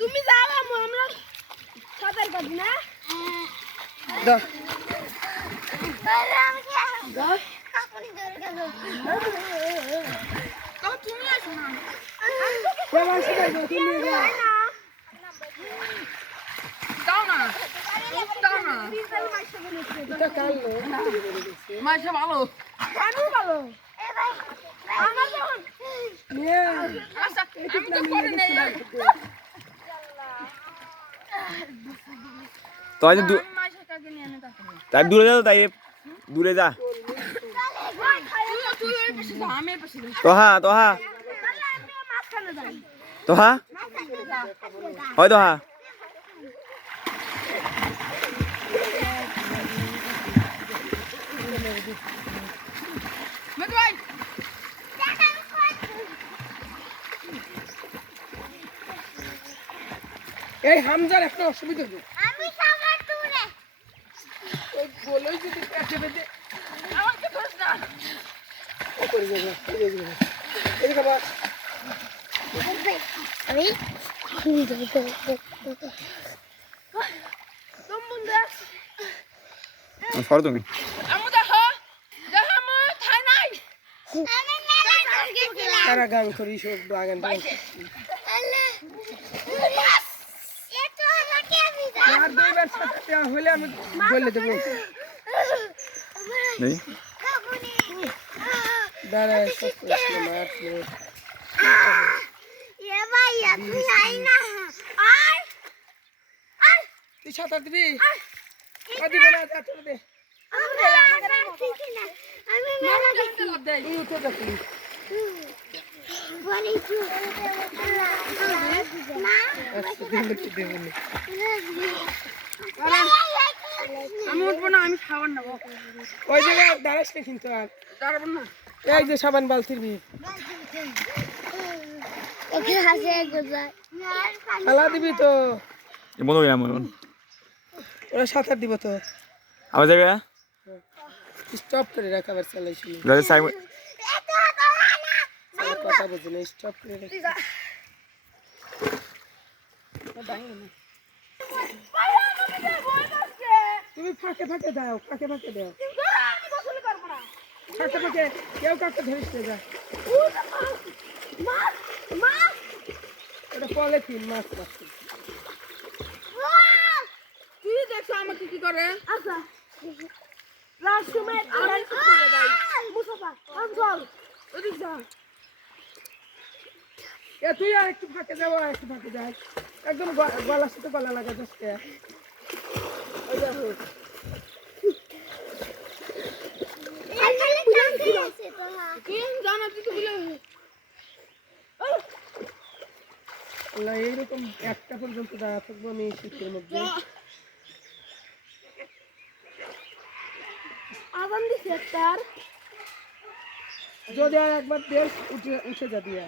তুমি যাও আমরা সাঁতার কাটি না তুমি আসো না দাও না দাও না মাসে ভালো আমি ভালো আমার যখন আচ্ছা আমি তো করে নেই তো আজ তাই দূরে যা তাই দূরে যা তোহা তোহা তোহা হয় তোহা এই হামজার একটা অসুবিধা হবে আমি সবার দূরে ওই বলেই যদি পেটে পেটে আমাকে দোষ না করে যাবে এদিকে বাবা আমি তোমরা সর তুমি আমি দেখো দেখো মা খাই নাই আমি মেলা গেছিলাম তারা গান করি সব বাগান এতো আমাকে আমি আর দুইবার সাথে হলে আমি বলে দেব নেই দাঁড়া সব করে মার এ ভাইয়া তুই আই না আর আর তুই সাঁতার দিবি দিবে না চলে দে আমি মেলা গেছি তুই উঠে যাবি বলি তুই না দেবনি আমি উঠবো না আমি খাবার নেবো ওই জায়গায় দাঁড়াস না কিন্তু আর দাঁড়াবো না এই যে সাবান বালতির বি ওকে হাসে গোজায় খেলা দিবি তো বন্ধ করে আমার ওরা সাঁতার দিব তো আবার জায়গা স্টপ করে রাখ আবার চালাইছি দাদা সাই কথা বুঝি না স্টপ করে রাখ তুমি ফাঁকে ফাঁকে দাও ফাঁকে ফাঁকে দাও ফাঁকে ফাঁকে কেউ কাউকে ধরিস না যা ওটা পলিথিন মাছ রাখছি তুই দেখছো আমাকে কি করে আচ্ছা রাজকুমার আর করে দাই মুসাফা চল ওদিক যা এ তুই আর একটু ফাঁকে যাও আর একটু ফাঁকে যাই একদম গলার সাথে গলা লাগা যাচ্ছে ওই দেখো এইরকম একটা পর্যন্ত দাঁড়া থাকবো আমি শীতের মধ্যে যদি আর একবার দেশ উঠে যাবি